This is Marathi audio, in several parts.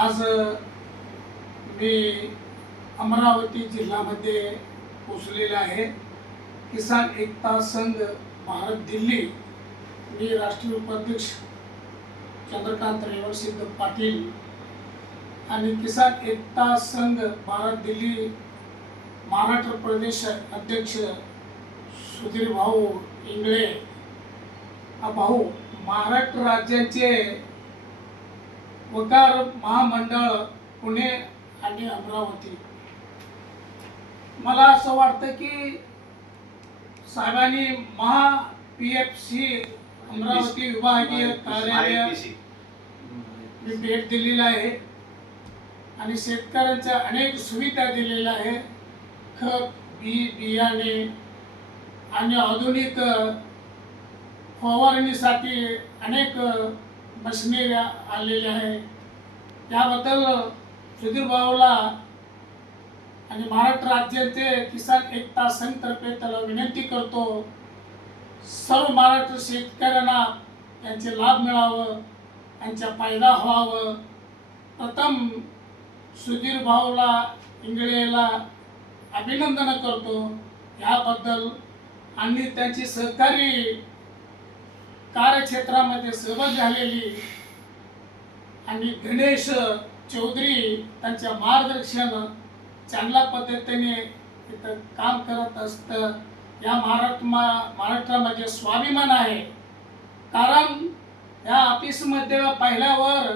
आज मी अमरावती जिल्ह्यामध्ये पोचलेले आहे. किसान एकता संघ भारत दिल्ली, मी राष्ट्रीय उपाध्यक्ष चंद्रकांत रेवणसिद्ध पाटील आणि किसान एकता संघ भारत दिल्ली महाराष्ट्र प्रदेश अध्यक्ष सुधीर भाऊ इंगळे भाऊ, महाराष्ट्र राज्याचे वकार महामंडळ पुणे आणि अमरावती. मला असं वाटतं की साहेबांनी PFC अमरावती विभागीय कार्यालय मी भेट दिलेली आहे आणि शेतकऱ्यांच्या अनेक सुविधा दिलेल्या आहे. खत, बियाणे आणि आधुनिक फवारणीसाठी अनेक मशिनरी आलेल्या आहे. त्याबद्दल सुधीर भाऊला आणि महाराष्ट्र राज्याचे किसान एकता संघतर्फे त्याला विनंती करतो, सर्व महाराष्ट्र शेतकऱ्यांना यांचे लाभ मिळावं, यांचा फायदा व्हावं. प्रथम सुधीर भाऊला इंगळेला अभिनंदन करतो याबद्दल आणि त्यांची सहकारी कार्यक्षेत्रामध्ये सहभाग झालेली आणि गणेश चौधरी त्यांच्या मार्गदर्शन चांगल्या पद्धतीने इथं काम करत असतं. या महाराष्ट्रामध्ये स्वाभिमान आहे. कारण या ऑफिसमध्ये पाहिल्यावर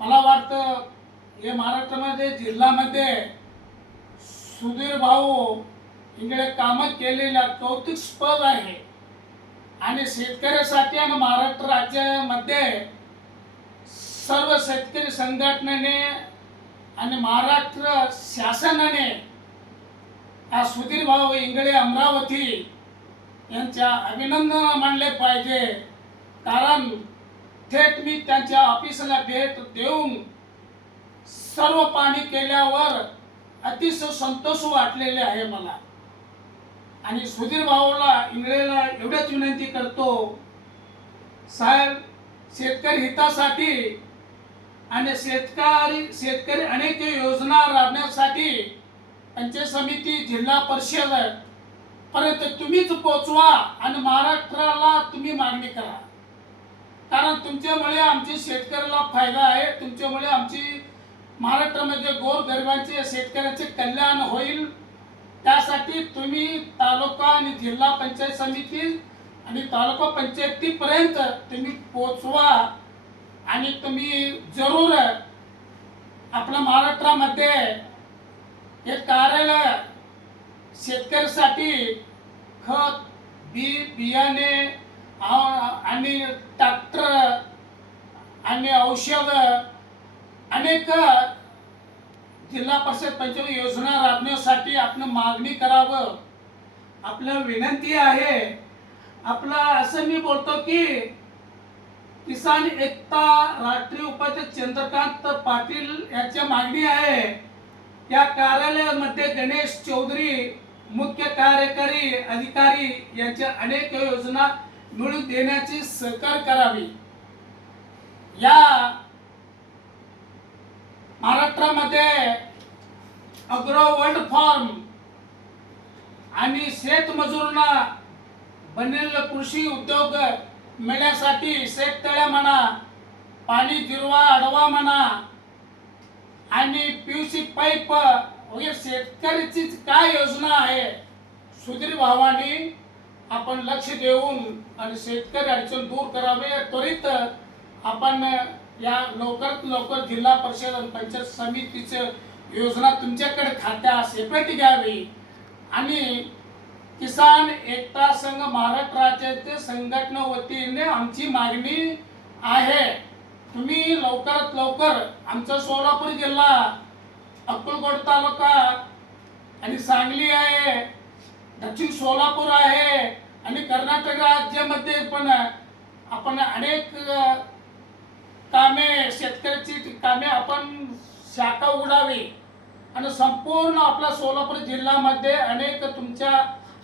मला वाटतं हे महाराष्ट्रामध्ये जिल्ह्यामध्ये सुधीर भाऊ इंगळे कामं केलेल्या कौतुकास्पद आहे आणि शेतकऱ्यासाठी आणि महाराष्ट्र राज्यामध्ये सर्व शेतकरी संघटनेने आणि महाराष्ट्र शासनाने हा सुधीर भाऊ इंगळे अमरावती यांच्या अभिनंदन मानले पाहिजे. कारण थेट मी त्यांच्या ऑफिसला भेट देऊन सर्व पाणी केल्यावर अतिशय संतोष वाटलेले आहे मला. आणि सुधीर भाऊला इंगळेला एवढंच विनंती करतो, साहेब शेतकरी हितासाठी आणि शेतकरी अनेक योजना राबण्यासाठी पंचायत समिती, जिल्हा परिषद पर्यंत तुम्हीच पोचवा आणि महाराष्ट्राला तुम्ही मागणी करा. कारण तुमच्यामुळे आमची शेतकऱ्याला फायदा आहे, तुमच्यामुळे आमची महाराष्ट्रामध्ये गोरगरिबांचे शेतकऱ्यांचे कल्याण होईल. त्यासाठी तुम्ही तालुका आणि जिल्हा पंचायत समिती आणि तालुका पंचायतीपर्यंत तुम्ही पोचवा आणि तुम्ही जरूर आपल्या महाराष्ट्रामध्ये एक कार्यालय शेतकऱ्यासाठी खत, बियाणे आणि ट्रॅक्टर आणि औषध अनेक जिल्हा परिषद पंचायत योजना राबण्यासाठी आपण मागणी करावं. आपलं विनंती आहे. आपला असं मी बोलतो की किसान एकता राष्ट्रीय उपाध्यक्ष चंद्रकांत पाटील यांची मागणी आहे. या कार्यालयामध्ये गणेश चौधरी मुख्य कार्यकारी अधिकारी यांच्या अनेक योजना मिळवून देण्याची सहकार्य करावी. या महाराष्ट्रामध्ये अग्रो वर्ल्ड फार्म आणि शेतमजुरांना बनलेला कृषी उद्योग मिळण्यासाठी शेततळ्या म्हणा, पाणी जिरवा अडवा म्हणा आणि PVC पाईप वगैरे शेतकऱ्याची काय योजना आहे, सुधीर भावांनी आपण लक्ष देऊन आणि शेतकरी अडचण दूर करावे. त्वरित आपण या लवकरात लवकर जिल्हा परिषद आणि पंचायत समितीची योजना तुमच्याकडे खात्या सेपरेट घ्यावी. आणि किसान एकता संघ महाराष्ट्र राज्याचे संघटना वतीने आमची मागणी आहे, तुम्ही लवकरात लवकर आमचा सोलापूर जिल्हा, अक्कलकोट तालुका आणि सांगली आहे, दक्षिण सोलापूर आहे आणि कर्नाटक राज्यामध्ये पण आपण अनेक कामे शेतकऱ्याची कामे आपण शाखा उघडावी आणि संपूर्ण आपला सोलापूर जिल्ह्यामध्ये अनेक तुमच्या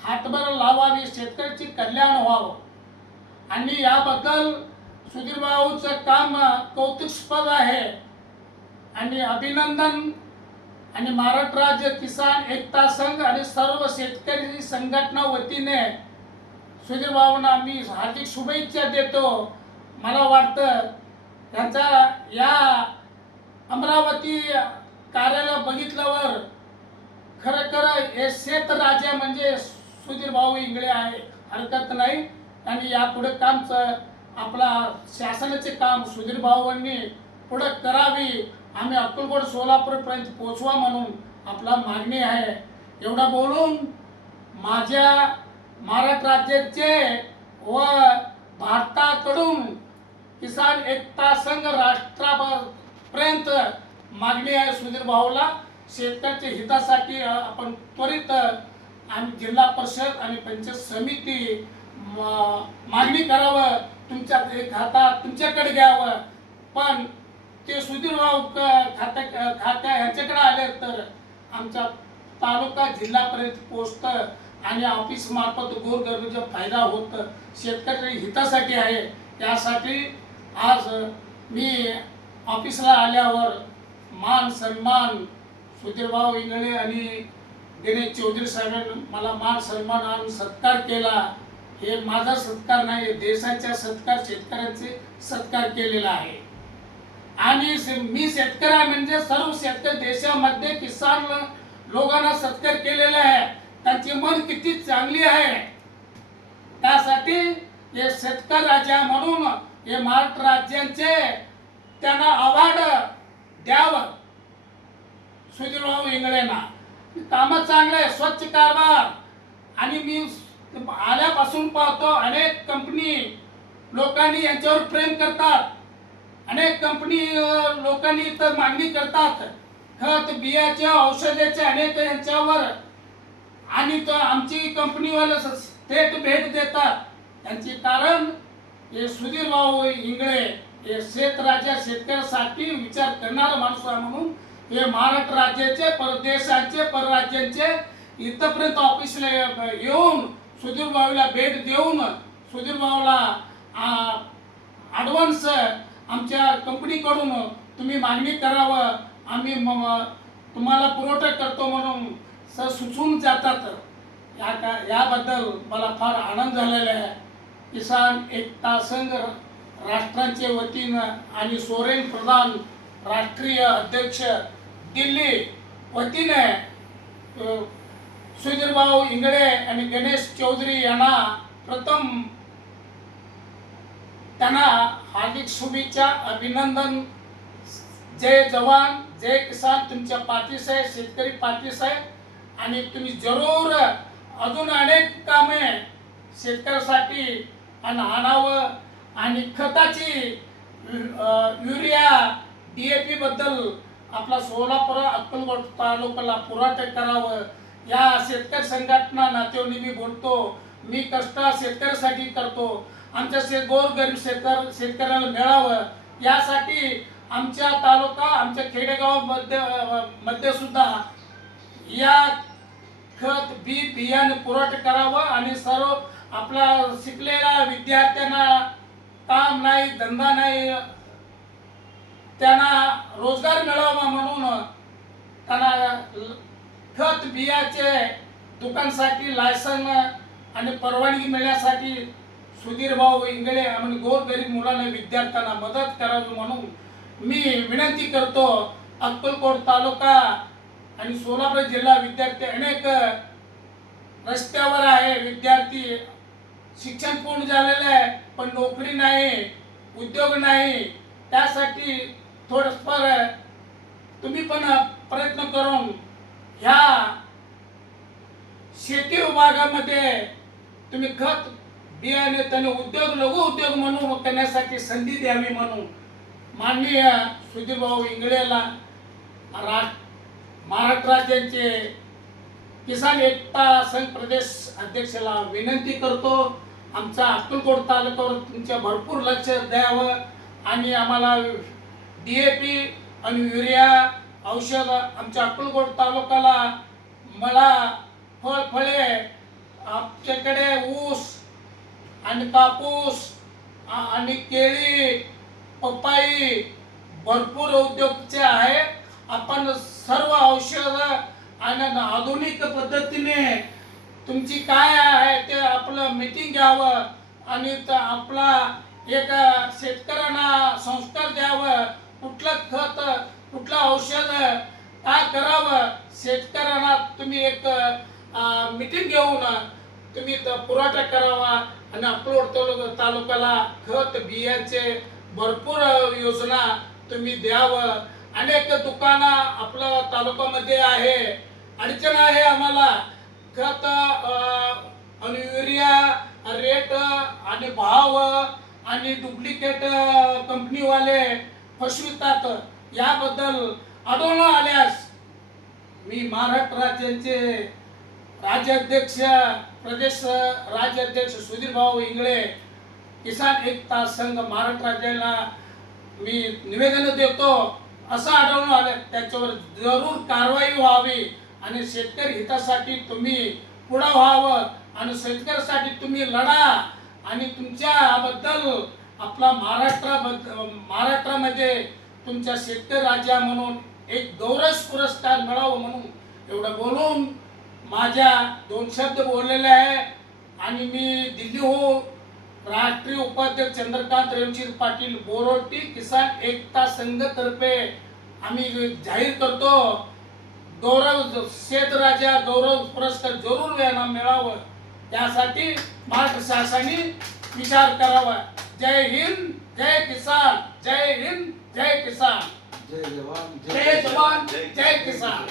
हातभार लावावी, शेतकऱ्याची कल्याण व्हावं. आणि याबद्दल सुधीर भाऊचं काम कौतुकास्पद आहे. आणि अभिनंदन आणि महाराष्ट्र राज्य किसान एकता संघ आणि सर्व शेतकरी संघटना वतीने सुधीर भाऊंना मी हार्दिक शुभेच्छा देतो. मला वाटतं त्यांचा या अमरावती कार्यालय बघितल्यावर खरं हे शेत राजा म्हणजे सुधीर भाऊ इंगळे आहे, हरकत नाही. आणि यापुढे काम आपला शासनाचे काम सुधीर भाऊंनी पुढे करावी, आम्ही अक्कलकोट सोलापूर पर्यंत पोहोचवा म्हणून आपला मागणी आहे. एवढा बोलून माझ्या महाराष्ट्र राज्याचे व भारताकडून किसान एकता संघ राष्ट्रापर्यंत मागणी आहे सुधीर भाऊला, शेतकऱ्याच्या हितासाठी आपण त्वरित आम्ही जिल्हा परिषद आणि पंचायत समिती मागणी करावं, तुमच्या खाता तुमच्याकडे घ्यावं. पण ते सुधीर भाऊ खात्या ह्याच्याकडे आले तर आमचा तालुका जिल्हापर्यंत पोहोचतं आणि ऑफिस मार्फत गोरगरिबांचा फायदा होतं, शेतकऱ्याच्या हितासाठी आहे. त्यासाठी आज मी ऑफिसला आल्यावर मान सन्मान सुधीर भाऊ इंगळे आणि गणेश चौधरी साहेबांनी मला मान सन्मान आणि सत्कार केला. हे माझा सत्कार नाही, देशाचा सत्कार, शेतकऱ्यांचे सत्कार केलेला आहे. आणि मी शेतकरी म्हणजे सर्व शेतकरी देशामध्ये किसान लोकांना सत्कार केलेला आहे. त्यांची मन किती चांगली आहे, त्यासाठी हे शेतकरी राजा म्हणून हे महाराष्ट्र राज्यांचे त्यांना अवॉर्ड द्यावं. सुधीर भाऊ इंगळेंना काम चांगलं आहे, स्वच्छ कारभार. आणि मी आल्यापासून पाहतो अनेक कंपनी लोकांनी यांच्यावर प्रेम करतात, अनेक कंपनी लोकांनी तर मागणी करतात खत बियाच्या औषधाचे अनेक यांच्यावर, आणि तो आमची कंपनीवाले थेट भेट देतात. यांचे कारण हे सुधीर भाऊ इंगळे हे शेतराजा शेतकऱ्यासाठी विचार करणारा माणूस आहे म्हणून हे महाराष्ट्र राज्याचे परदेशांचे परराज्यांचे इथपर्यंत ऑफिसला येऊन सुधीर भाऊला भेट देऊन सुधीर भाऊला ॲडव्हान्स आमच्या कंपनीकडून तुम्ही मागणी करावं, आम्ही तुम्हाला पुरवठा करतो म्हणून सुचून जातात. याबद्दल मला फार आनंद झालेला आहे. किसान एकता संघ राष्ट्रांच्या वतीनं आणि सोरेन प्रधान राष्ट्रीय अध्यक्ष दिल्ली वतीने सुधीर भाऊ इंगळे आणि गणेश चौधरी यांना प्रथम त्यांना हार्दिक शुभेच्छा, अभिनंदन. जय जवान जय किसान तुमच्या पाठीस आहे, शेतकरी पाठीस आहे. आणि तुम्ही जरूर अजून अनेक कामे शेतकऱ्यासाठी आणावं. आणि खताची युरिया DAP बद्दल आपला सोलापूर अक्कलकोट तालुक्याला पुरवठा करावं. या शेतकरी संघटना नातेवाईक मी बोलतो, मी कष्ट शेतकऱ्यासाठी करतो, आमच्या गोरगरीब शेतकऱ्याला मिळावं यासाठी आमच्या तालुका आमच्या खेडेगाव मध्ये सुद्धा या खत बियाणे पुरवठा करावं. आणि सर्व आपला शिकलेल्या विद्यार्थ्यांना काम नाही, धंदा नाही, त्यांना रोजगार मिळावा म्हणून त्यांना खत बियाचे दुकानसाठी लायसन आणि परवानगी मिळण्यासाठी सुधीर भाऊ इंगळे आणि गोरगरीब मुलांना विद्यार्थ्यांना मदत करावी म्हणून मी विनंती करतो. अक्कलकोट तालुका आणि सोलापूर जिल्हा विद्यार्थी अनेक रस्त्यावर आहे, विद्यार्थी शिक्षण पूर्ण झालेलं आहे पण नोकरी नाही, उद्योग नाही. त्यासाठी थोडंफार तुम्ही पण प्रयत्न करून ह्या शेती विभागामध्ये तुम्ही खत बियाणे त्यांनी उद्योग लघु उद्योग म्हणून करण्यासाठी संधी द्यावी म्हणून माननीय सुधीर भाऊ इंगळेला महाराष्ट्र राज्याचे किसान एकता संघ प्रदेश अध्यक्षाला विनंती करतो. आमचा अक्कलकोट तालुक्यावर तुमच्या भरपूर लक्ष द्यावं आणि आम्हाला DAP आणि युरिया औषध आमच्या अक्कलकोट तालुक्याला मला फळे आमच्याकडे ऊस आणि कापूस आणि केळी, पपई, भरपूर उद्योगचे आहे. आपण सर्व औषध आणि आधुनिक पद्धतीने तुमची काय आहे ते आपलं मीटिंग घ्यावं आणि आपला एक शेतकऱ्यांना संस्कार द्यावं, कुठलं खत कुठलं औषध काय करावं. शेतकऱ्यांना तुम्ही एक मीटिंग घेऊन तुम्ही पुरवठा करावा आणि अक्कलकोट तालुक्याला खत बियाचे भरपूर योजना तुम्ही द्यावं. अनेक दुकानं आपल्या तालुक्यामध्ये आहे, अडचण आहे आम्हाला खत आणि युरिया रेट आणि भाव आणि डुप्लिकेट कंपनीवाले फसवितात. याबद्दल आढळून आल्यास मी महाराष्ट्र राज्याचे राज्याध्यक्ष प्रदेश राज्याध्यक्ष सुधीर भाऊ इंगळे किसान एकता संघ महाराष्ट्र राज्याला मी निवेदन देतो. असं आढळून आलं त्याच्यावर जरूर कारवाई व्हावी आणि शेतकरी हितासाठी तुम्ही पुढे व्हावं आणि शेतकऱ्यासाठी तुम्ही लढा आणि तुमच्याबद्दल आपला महाराष्ट्रामध्ये तुमच्या शेतकरी राजा म्हणून एक गौरव पुरस्कार मिळावं म्हणून एवढं बोलून माझ्या 2 शब्द बोललेले आहे. आणि मी दिल्ली हो राष्ट्रीय उपाध्यक्ष चंद्रकांत रेवशीर पाटील बोरोटी किसान एकता संघ तर्फे आम्ही जाहीर करतो गौरव शेत राजा गौरव पुरस्कार जरूर यांना मिळावं. त्यासाठी महाराष्ट्र शासनाने विचार करावा. जय हिंद, जय किसान. जय हिंद, जय किसान. जय जवान जय जवान, जय किसान.